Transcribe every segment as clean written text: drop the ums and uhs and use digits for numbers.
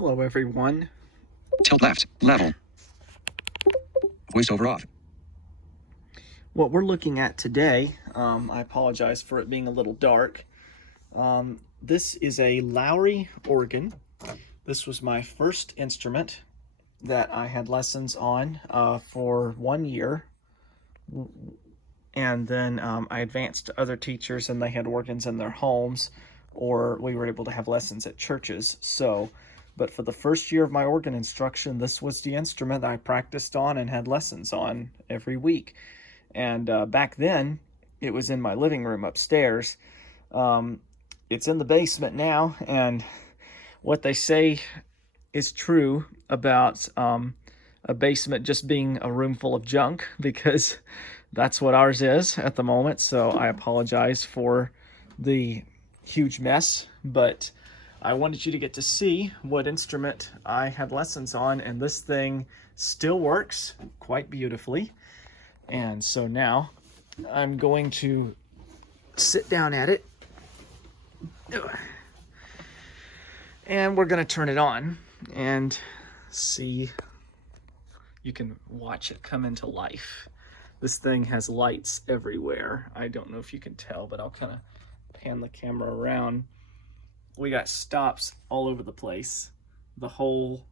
Hello everyone. Tilt left, level. Voiceover off. What we're looking at today, I apologize for it being a little dark. This is a Lowry organ. This was my first instrument that I had lessons on for 1 year. And then I advanced to other teachers and they had organs in their homes, or we were able to have lessons at churches. But for the first year of my organ instruction, this was the instrument I practiced on and had lessons on every week. And back then, it was in my living room upstairs. It's in the basement now, and what they say is true about a basement just being a room full of junk, because that's what ours is at the moment. So I apologize for the huge mess, but I wanted you to get to see what instrument I had lessons on, and this thing still works quite beautifully. And so now I'm going to sit down at it and we're going to turn it on and see. You can watch it come into life. This thing has lights everywhere. I don't know if you can tell, but I'll kind of pan the camera around. We got stops all over the place. The whole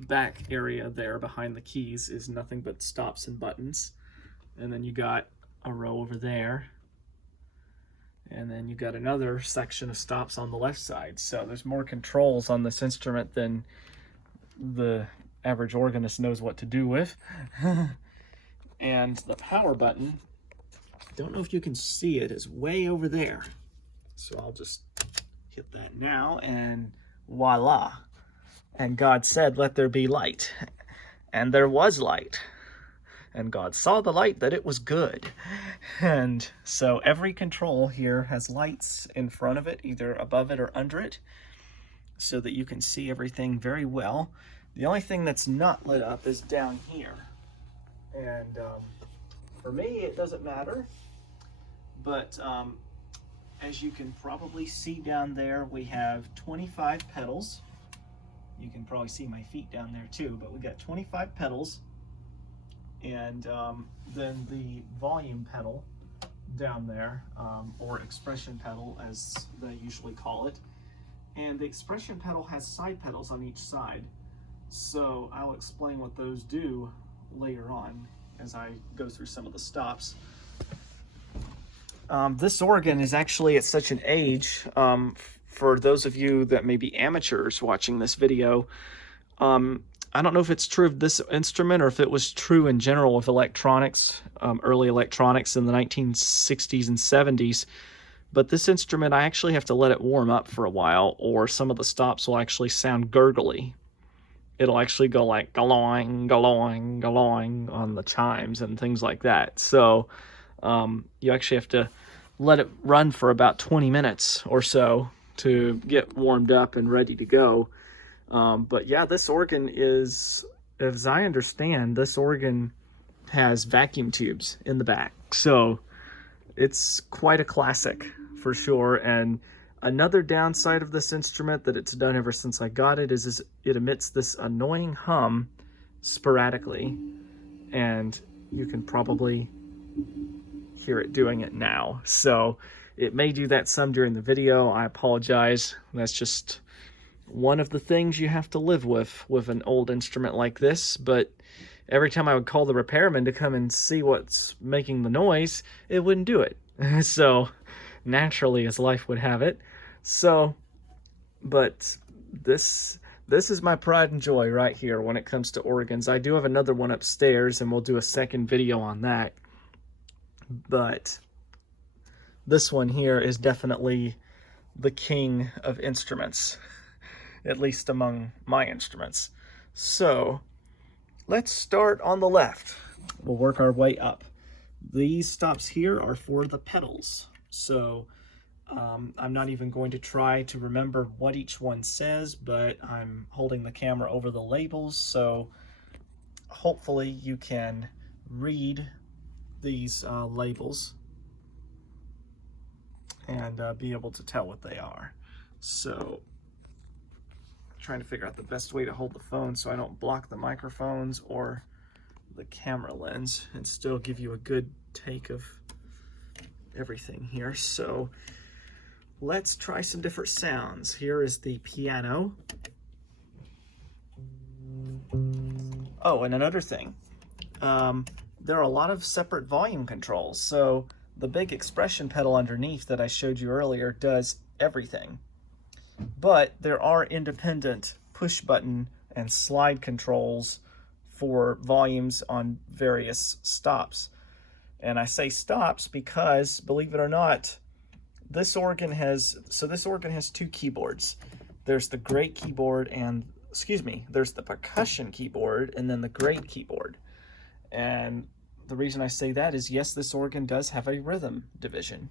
back area there behind the keys is nothing but stops and buttons. And then you got a row over there. And then you got another section of stops on the left side. So there's more controls on this instrument than the average organist knows what to do with. And the power button, don't know if you can see it, is way over there. So I'll just hit that now and voila. And God said, "Let there be light." And there was light. And God saw the light that it was good. And so every control here has lights in front of it, either above it or under it, so that you can see everything very well. The only thing that's not lit up is down here. And for me, it doesn't matter. But as you can probably see down there, we have 25 pedals. You can probably see my feet down there too, but we got 25 pedals. And then the volume pedal down there, or expression pedal as they usually call it. And the expression pedal has side pedals on each side. So I'll explain what those do later on as I go through some of the stops. This organ is actually at such an age, for those of you that may be amateurs watching this video, I don't know if it's true of this instrument or if it was true in general with electronics, early electronics in the 1960s and 70s. But this instrument, I actually have to let it warm up for a while, or some of the stops will actually sound gurgly. It'll actually go like galoing, galoing, galoing on the chimes and things like that. So you actually have to let it run for about 20 minutes or so to get warmed up and ready to go. But yeah, this organ is, as I understand, this organ has vacuum tubes in the back. So it's quite a classic for sure. And another downside of this instrument that it's done ever since I got it is it emits this annoying hum sporadically. And you can probably hear it doing it now. So it may do that some during the video. I apologize. That's just one of the things you have to live with an old instrument like this. But every time I would call the repairman to come and see what's making the noise, it wouldn't do it. So naturally, as life would have it. So, but this is my pride and joy right here when it comes to organs. I do have another one upstairs and we'll do a second video on that. But this one here is definitely the king of instruments, at least among my instruments. So let's start on the left. We'll work our way up. These stops here are for the pedals. So I'm not even going to try to remember what each one says, but I'm holding the camera over the labels, so hopefully you can read these labels and be able to tell what they are. So trying to figure out the best way to hold the phone so I don't block the microphones or the camera lens and still give you a good take of everything here. So let's try some different sounds. Here is the piano. Oh, and another thing, there are a lot of separate volume controls. So the big expression pedal underneath that I showed you earlier does everything. But there are independent push button and slide controls for volumes on various stops. And I say stops because, believe it or not, this organ has two keyboards. There's the great keyboard and, there's the percussion keyboard and then the great keyboard. And the reason I say that is, yes, this organ does have a rhythm division.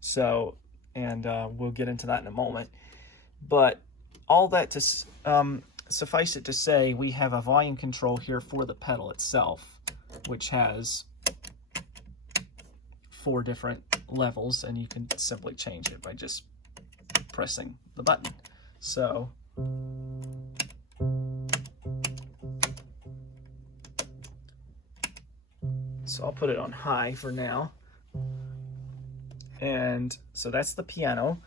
So, and we'll get into that in a moment. But all that to suffice it to say, we have a volume control here for the pedal itself, which has 4 different levels, and you can simply change it by just pressing the button. So I'll put it on high for now. And so that's the piano.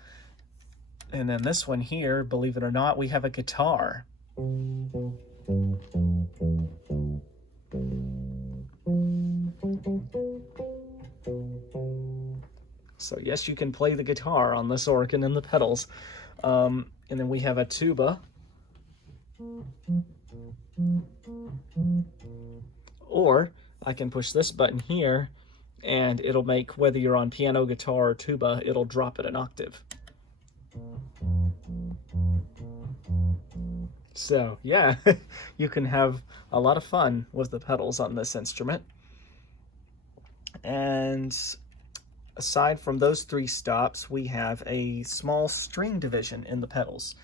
And then this one here, believe it or not, we have a guitar. So yes, you can play the guitar on this organ and the pedals. And then we have a tuba. Or I can push this button here and it'll make, whether you're on piano, guitar, or tuba, it'll drop it an octave. So yeah, you can have a lot of fun with the pedals on this instrument. And aside from those 3 stops, we have a small string division in the pedals.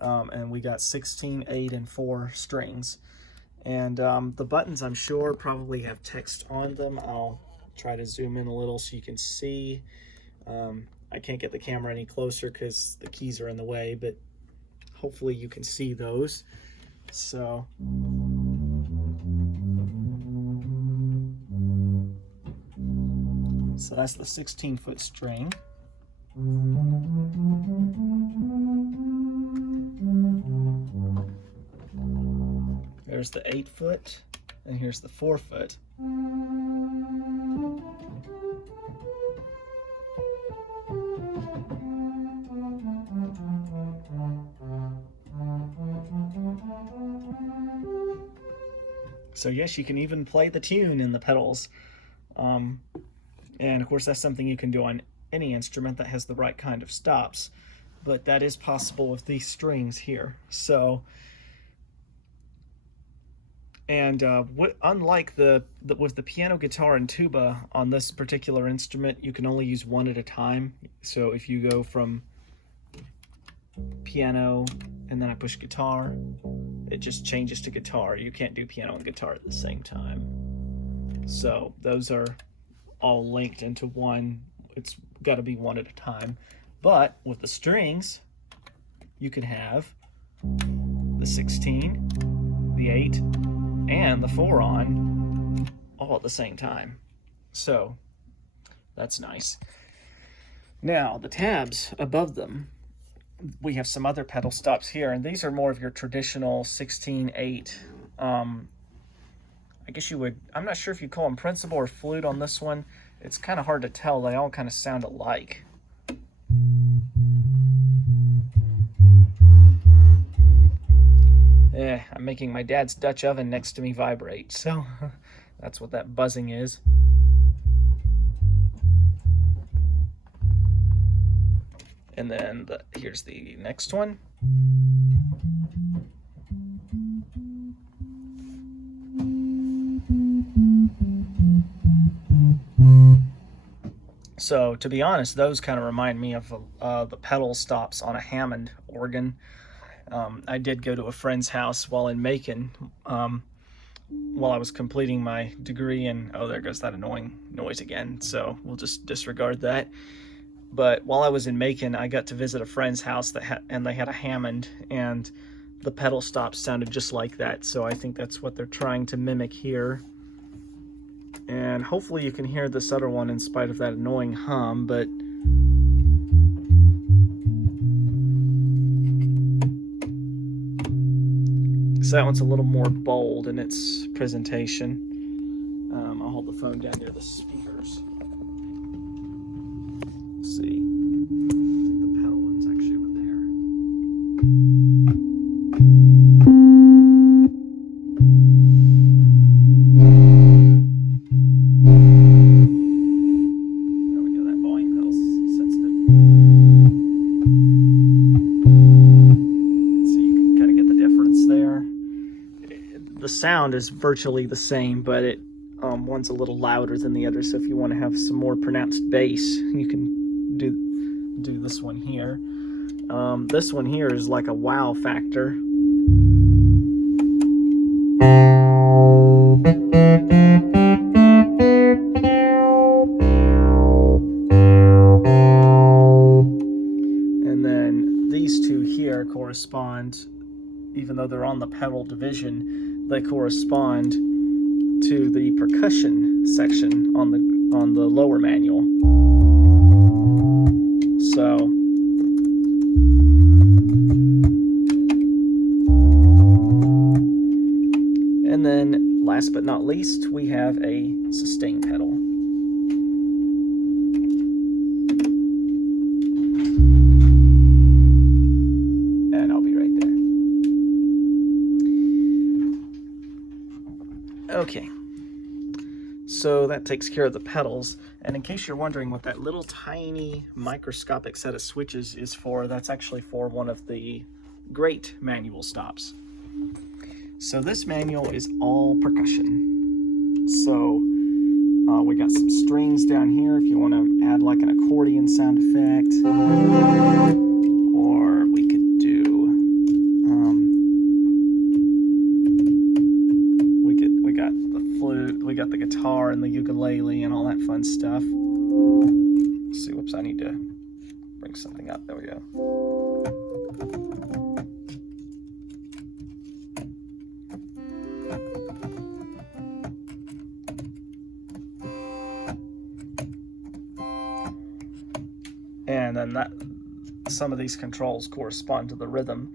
And we got 16, 8, and 4 strings. And the buttons, I'm sure, probably have text on them. I'll try to zoom in a little so you can see. I can't get the camera any closer because the keys are in the way, but hopefully you can see those. So that's the 16-foot string. There's the 8-foot, and here's the 4-foot. So yes, you can even play the tune in the pedals. And of course, that's something you can do on any instrument that has the right kind of stops. But that is possible with these strings here. So, and unlike with the piano, guitar, and tuba on this particular instrument, you can only use one at a time. So if you go from piano and then I push guitar, it just changes to guitar. You can't do piano and guitar at the same time. So those are all linked into one. It's got to be one at a time. But with the strings, you can have the 16, the 8, and the 4 on all at the same time. So that's nice. Now the tabs above them, we have some other pedal stops here, and these are more of your traditional 16, 8. I guess you would, I'm not sure if you call them principal or flute on this one. It's kind of hard to tell. They all kind of sound alike. I'm making my dad's Dutch oven next to me vibrate, so that's what that buzzing is. And then here's the next one. So to be honest, those kind of remind me of the pedal stops on a Hammond organ. I did go to a friend's house while in Macon while I was completing my degree, and oh, there goes that annoying noise again, so we'll just disregard that. But while I was in Macon, I got to visit a friend's house and they had a Hammond, and the pedal stops sounded just like that, so I think that's what they're trying to mimic here. And hopefully you can hear this other one in spite of that annoying hum, but so that one's a little more bold in its presentation. I'll hold the phone down near the speakers. Let's see. I think the pedal one's actually over there. There we go, that volume pedal's sensitive. So you can kind of get the difference there. The sound is virtually the same, but one's a little louder than the other, so if you want to have some more pronounced bass, you can do this one here. This one here is like a wow factor. And then these two here correspond, even though they're on the pedal division, they correspond to the percussion section on the lower manual. So and then last but not least, we have a sustain pedal. And I'll be right there. Okay. So that takes care of the pedals, and in case you're wondering what that little tiny microscopic set of switches is for, that's actually for one of the great manual stops. So this manual is all percussion. So we got some strings down here if you want to add like an accordion sound effect, or we could do we got the flute, we got the guitar and the ukulele and all that fun stuff. Let's see, whoops, I need to bring something up. There we go. And then some of these controls correspond to the rhythm.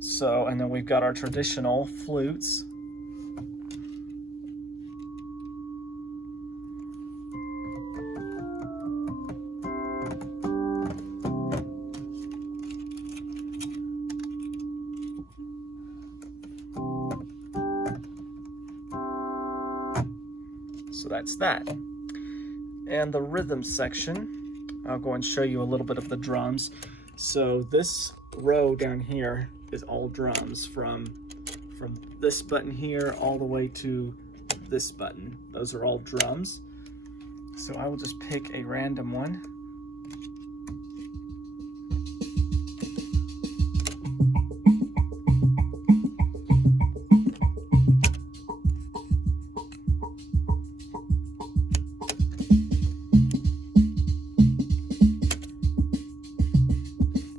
So, and then we've got our traditional flutes. So that's that. And the rhythm section, I'll go and show you a little bit of the drums. So this row down here is all drums from this button here all the way to this button. Those are all drums. So I will just pick a random one.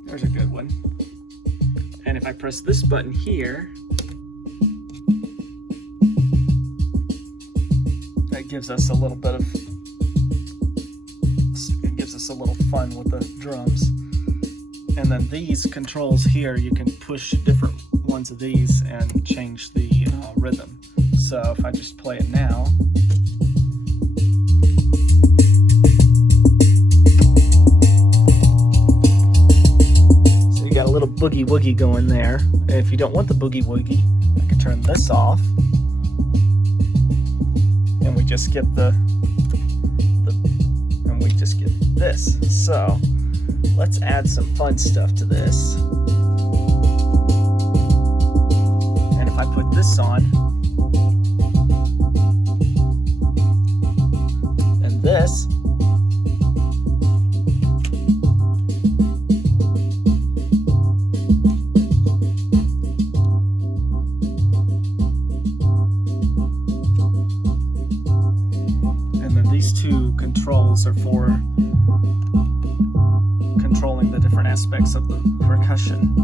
There's a good one. And if I press this button here, that gives us a little bit of, it gives us a little fun with the drums. And then these controls here, you can push different ones of these and change the rhythm. So if I just play it now, got a little boogie woogie going there. And if you don't want the boogie woogie, I can turn this off, and we just get and we just get this. So let's add some fun stuff to this. And if I put this on and this, these two controls are for controlling the different aspects of the percussion.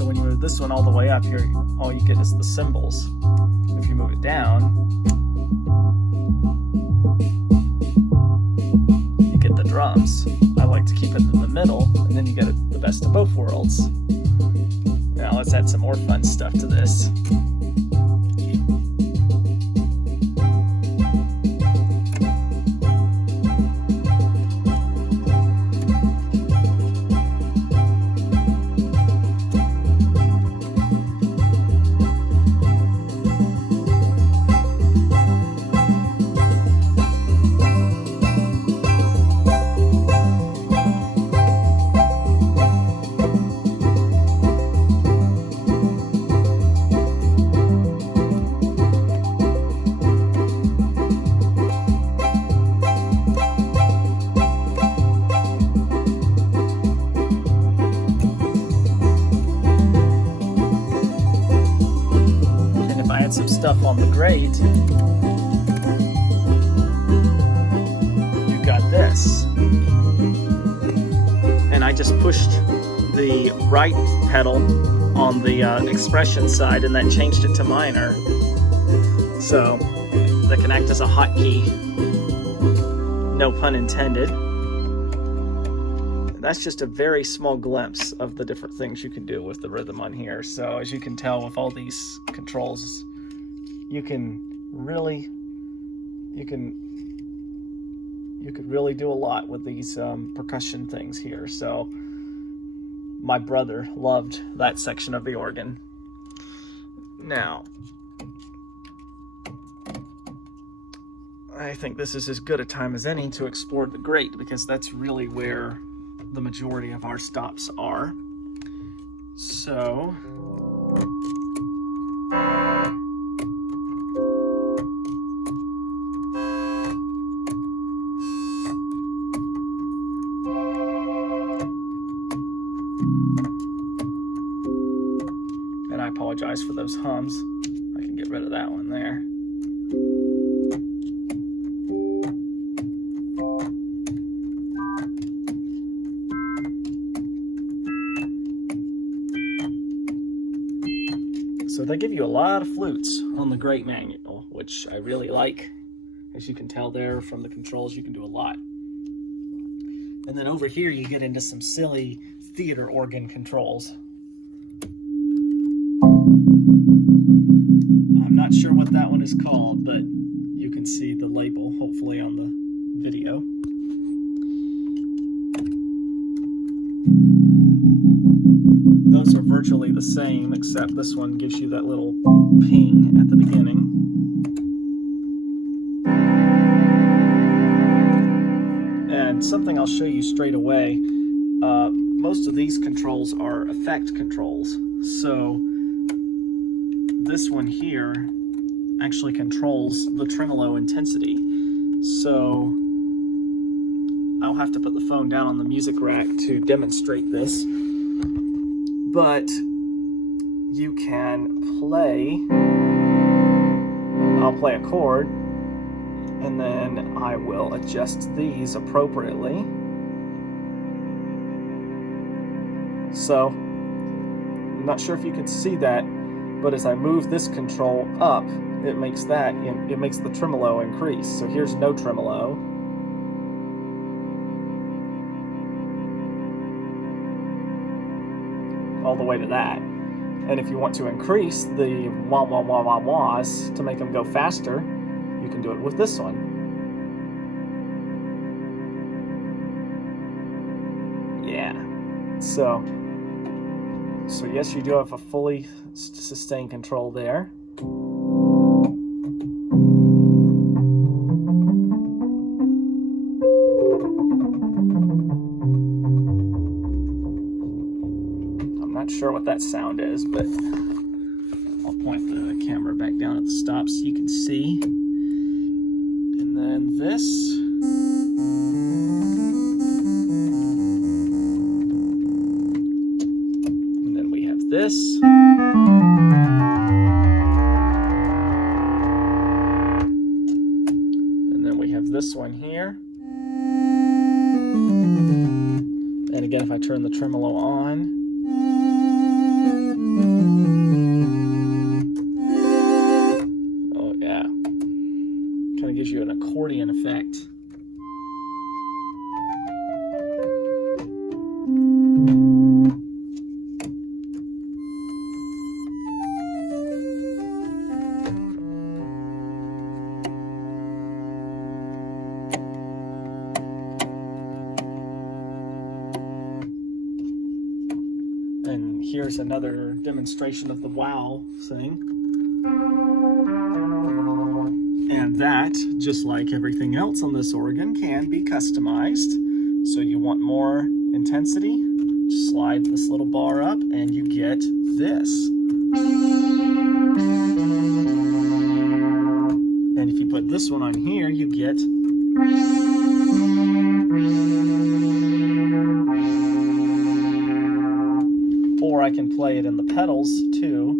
So when you move this one all the way up here, all you get is the cymbals. If you move it down, you get the drums. I like to keep it in the middle, and then you get the best of both worlds. Now let's add some more fun stuff to this. Some stuff on the grate, you got this. And I just pushed the right pedal on the expression side, and that changed it to minor. So that can act as a hotkey, no pun intended. That's just a very small glimpse of the different things you can do with the rhythm on here. So as you can tell with all these controls, you could really do a lot with these percussion things here. So my brother loved that section of the organ. Now, I think this is as good a time as any to explore the grate, because that's really where the majority of our stops are. So and I apologize for those hums. I can get rid of that one there. So they give you a lot of flutes on the grate manual, which I really like. As you can tell there from the controls, you can do a lot. And then over here you get into some silly theater organ controls. I'm not sure what that one is called, but you can see the label hopefully on the video. Those are virtually the same, except this one gives you that little ping at the beginning. And something I'll show you straight away, most of these controls are effect controls. So this one here actually controls the tremolo intensity. So I'll have to put the phone down on the music rack to demonstrate this. But you can play, I'll play a chord, and then I will adjust these appropriately. So, I'm not sure if you can see that, but as I move this control up, it makes the tremolo increase. So here's no tremolo. All the way to that. And if you want to increase the wah wah wah wah wahs to make them go faster, you can do it with this one. Yeah. So yes, you do have a fully sustained control there. Sure what that sound is, but I'll point the camera back down at the stop so you can see. And then this. And then we have this. And then we have this one here. And again, if I turn the tremolo on, Oh yeah, kind of gives you an accordion effect. And here's another demonstration of the wow thing. And that, just like everything else on this organ, can be customized. So you want more intensity, slide this little bar up and you get this. And if you put this one on here, you get or I can play it in the pedals too.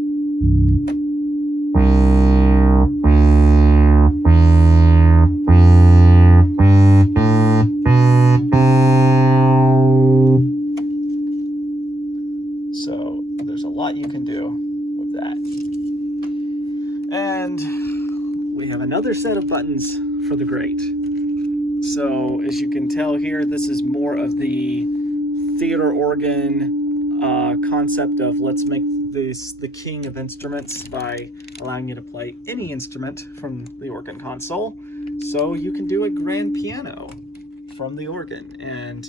So there's a lot you can do with that. And we have another set of buttons for the grate. So as you can tell here, this is more of the theater organ concept of let's make this the king of instruments by allowing you to play any instrument from the organ console. So you can do a grand piano from the organ, and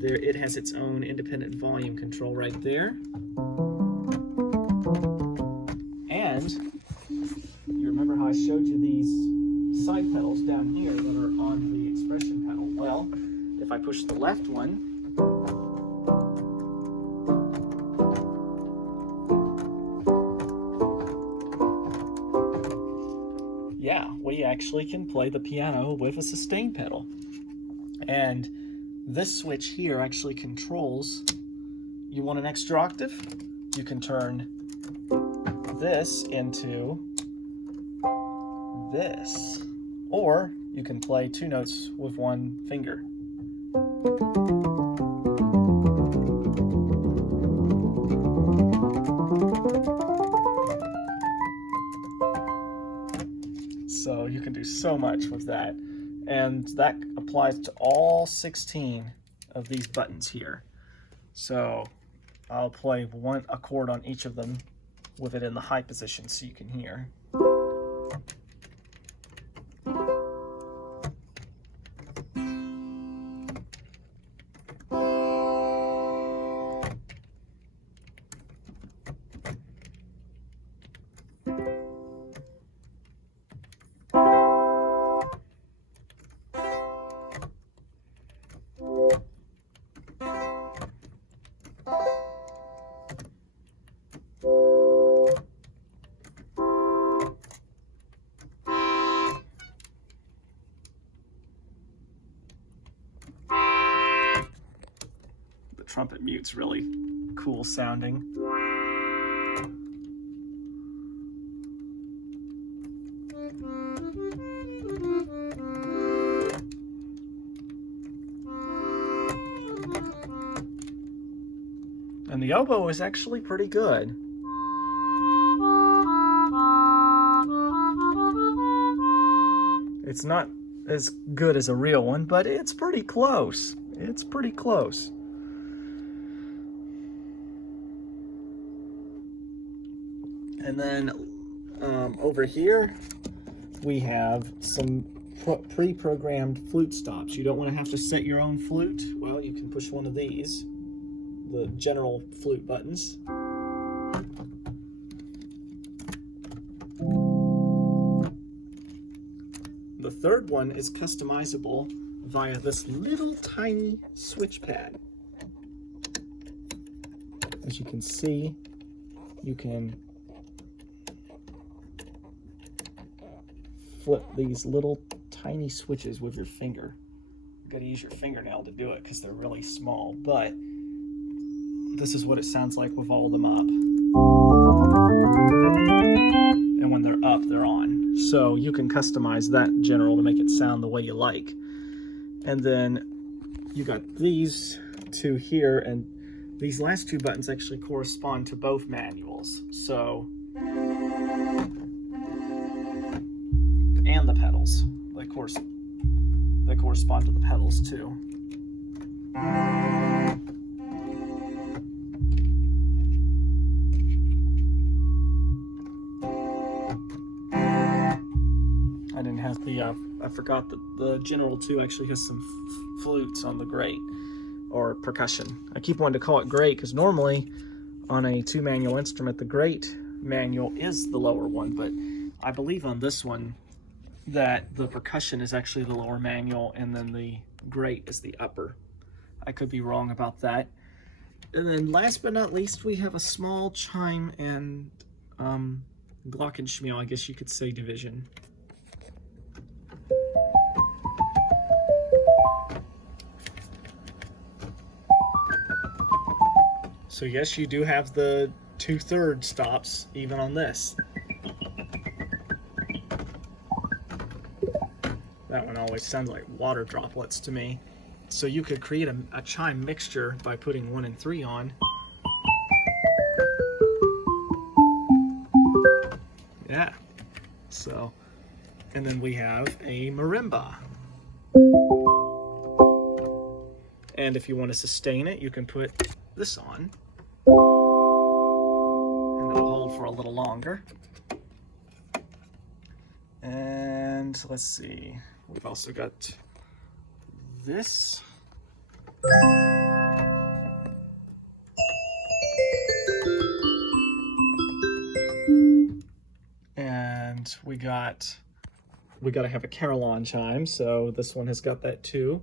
there it has its own independent volume control right there. And you remember how I showed you these side pedals down here that are on the expression pedal? Well, if I push the left one, yeah, we actually can play the piano with a sustain pedal. And this switch here actually controls, you want an extra octave? You can turn this into this. Or you can play two notes with one finger. So you can do so much with that. And that applies to all 16 of these buttons here. So I'll play a chord on each of them with it in the high position so you can hear. Trumpet mute's really cool sounding. And the oboe is actually pretty good. It's not as good as a real one, but it's pretty close. It's pretty close. And then over here, we have some pre-programmed flute stops. You don't want to have to set your own flute. Well, you can push one of these, the general flute buttons. The third one is customizable via this little tiny switch pad. As you can see, you can flip these little tiny switches with your finger. You gotta use your fingernail to do it because they're really small, but this is what it sounds like with all of them up. And when they're up, they're on. So you can customize that general to make it sound the way you like. And then you got these two here, and these last two buttons actually correspond to both manuals. So, and the pedals, they correspond to the pedals too. I didn't have the, I forgot that the General 2 actually has some flutes on the grate, or percussion. I keep wanting to call it grate because normally on a 2-manual instrument, the grate manual is the lower one, but I believe on this one that the percussion is actually the lower manual and then the grate is the upper. I could be wrong about that. And then last but not least, we have a small chime and glockenspiel, I guess you could say, division. So yes, you do have the 2/3 stops even on this. That one always sounds like water droplets to me. So you could create a chime mixture by putting 1 and 3 on. Yeah. So, and then we have a marimba. And if you want to sustain it, you can put this on. And it'll hold for a little longer. And let's see, we've also got this. And we got to have a carillon chime, so this one has got that too.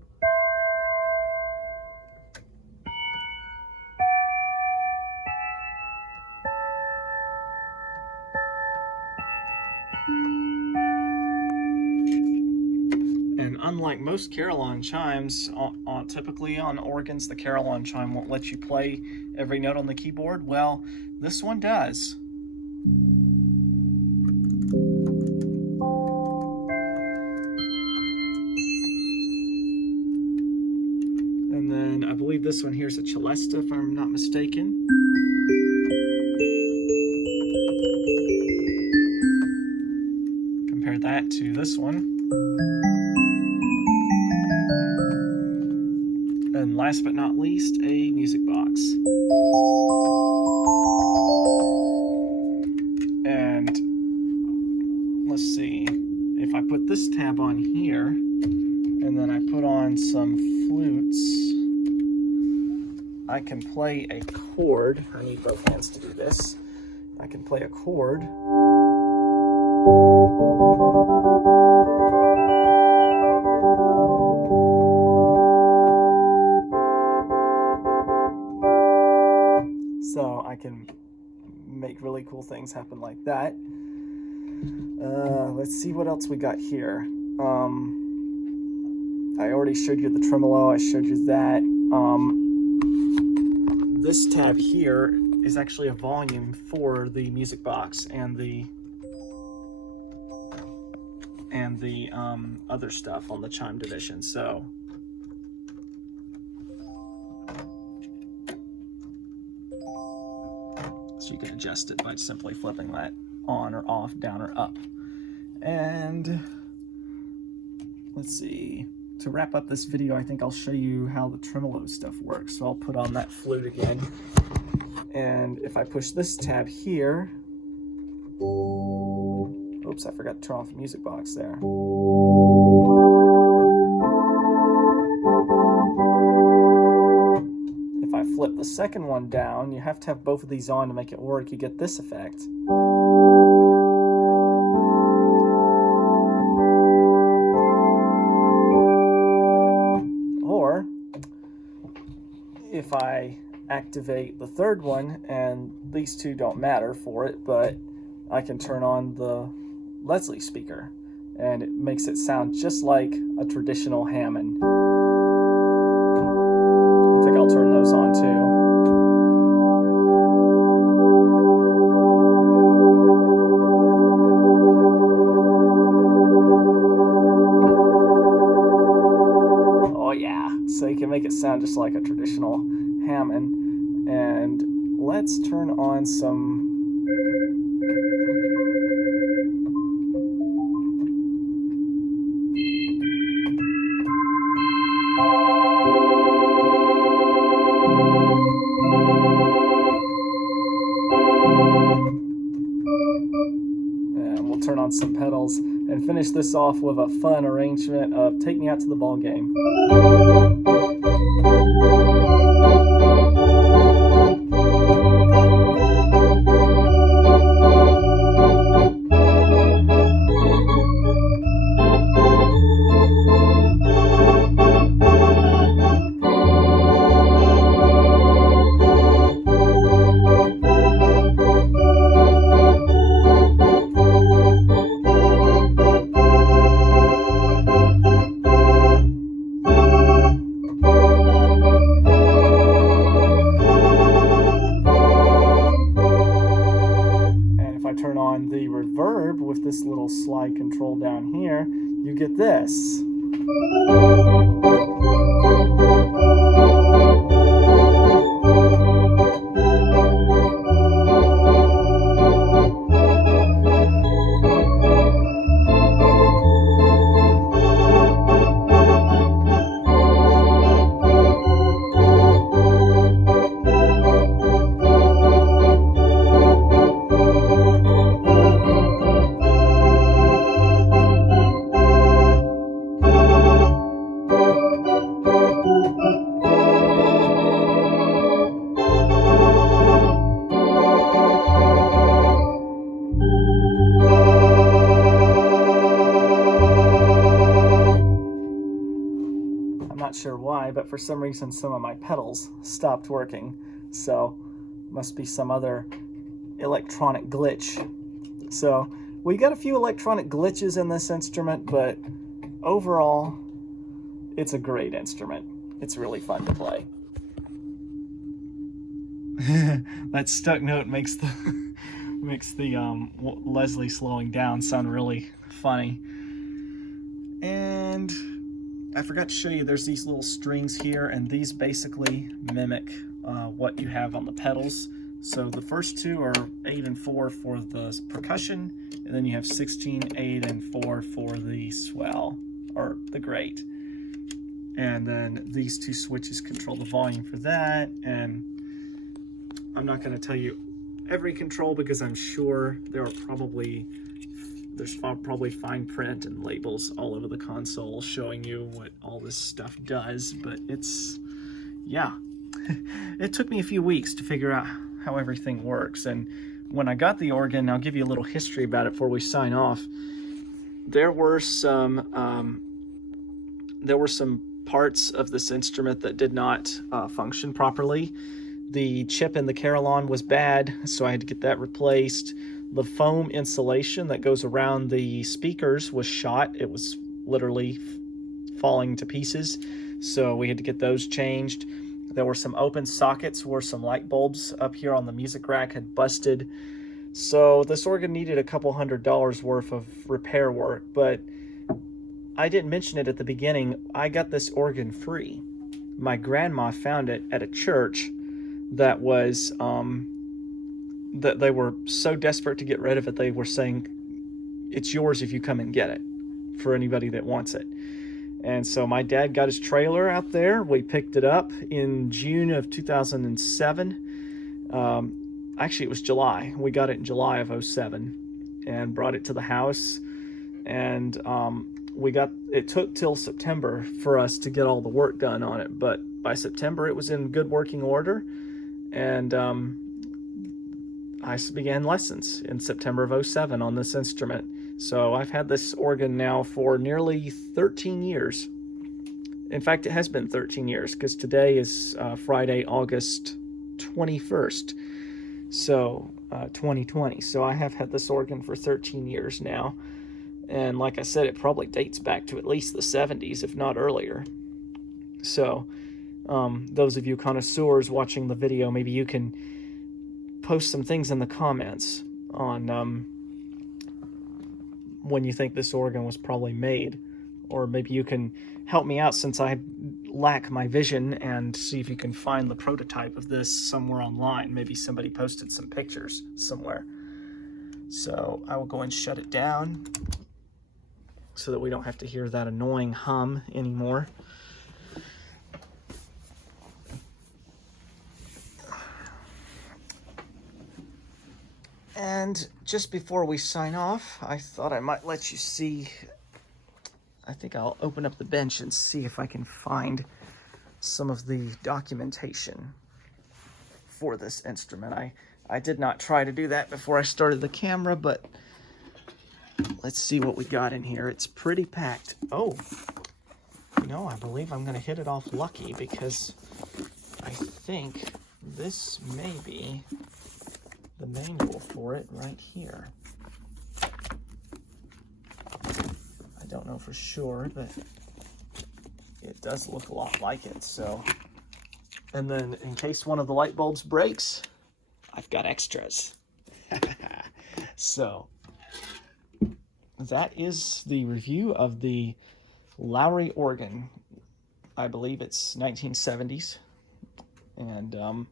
And unlike most carillon chimes, typically on organs, the carillon chime won't let you play every note on the keyboard. Well, this one does. And then I believe this one here is a celesta, if I'm not mistaken. Compare that to this one. And last but not least, a music box. And let's see, if I put this tab on here, and then I put on some flutes, I can play a chord. I need both hands to do this. I can play a chord. So I can make really cool things happen like that. Let's see what else we got here. I already showed you the tremolo, I showed you that. This tab here is actually a volume for the music box and the other stuff on the chime division. So you can adjust it by simply flipping that on or off, down or up. And let's see, to wrap up this video, I think I'll show you how the tremolo stuff works. So I'll put on that flute again. And if I push this tab here, oops, I forgot to turn off the music box there. If I flip the second one down, you have to have both of these on to make it work. You get this effect. Or if I activate the third one, and these two don't matter for it, but I can turn on the Leslie speaker and it makes it sound just like a traditional Hammond. I think I'll turn those on too. Oh yeah, so you can make it sound just like a traditional Hammond. And let's turn on some... And we'll turn on some pedals and finish this off with a fun arrangement of Take Me Out to the Ball Game. Turn on the reverb with this little slide control down here, you get this. Not sure why, but for some reason some of my pedals stopped working, so must be some other electronic glitch. So we got a few electronic glitches in this instrument, but overall it's a great instrument. It's really fun to play. That stuck note makes the Leslie slowing down sound really funny. And I forgot to show you, there's these little strings here, and these basically mimic what you have on the pedals. So the first two are 8 and 4 for the percussion, and then you have 16, 8, and 4 for the swell, or the grate. And then these two switches control the volume for that, and I'm not going to tell you every control because I'm sure there's probably fine print and labels all over the console showing you what all this stuff does, but it's, yeah. It took me a few weeks to figure out how everything works, and when I got the organ, I'll give you a little history about it before we sign off. There were some parts of this instrument that did not function properly. The chip in the carillon was bad, so I had to get that replaced. The foam insulation that goes around the speakers was shot. It was literally falling to pieces, so we had to get those changed. There were some open sockets where some light bulbs up here on the music rack had busted. So this organ needed a couple $100 worth of repair work, but I didn't mention it at the beginning. I got this organ free. My grandma found it at a church that was that they were so desperate to get rid of it, they were saying, it's yours if you come and get it, for anybody that wants it. And so my dad got his trailer out there. We picked it up in June of 2007. Actually, it was July. We got it in July of 2007 and brought it to the house. And it took till September for us to get all the work done on it. But by September, it was in good working order. And I began lessons in September of 2007 on this instrument. So I've had this organ now for nearly 13 years. In fact, it has been 13 years because today is Friday, August 21st, so 2020. So I have had this organ for 13 years now. And like I said, it probably dates back to at least the 70s, if not earlier. So those of you connoisseurs watching the video, maybe you can post some things in the comments on when you think this organ was probably made, or maybe you can help me out, since I lack my vision and see if you can find the prototype of this somewhere online. Maybe somebody posted some pictures somewhere. So I will go and shut it down so that we don't have to hear that annoying hum anymore. And just before we sign off, I thought I might let you see, I think I'll open up the bench and see if I can find some of the documentation for this instrument. I did not try to do that before I started the camera, but let's see what we got in here. It's pretty packed. Oh, I believe I'm gonna hit it off lucky because I think this may be the manual for it right here. I don't know for sure, but it does look a lot like it. So, and then in case one of the light bulbs breaks, I've got extras. So that is the review of the Lowry Organ. I believe it's 1970s, and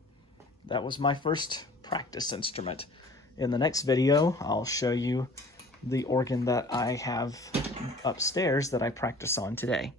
that was my first practice instrument. In the next video, I'll show you the organ that I have upstairs that I practice on today.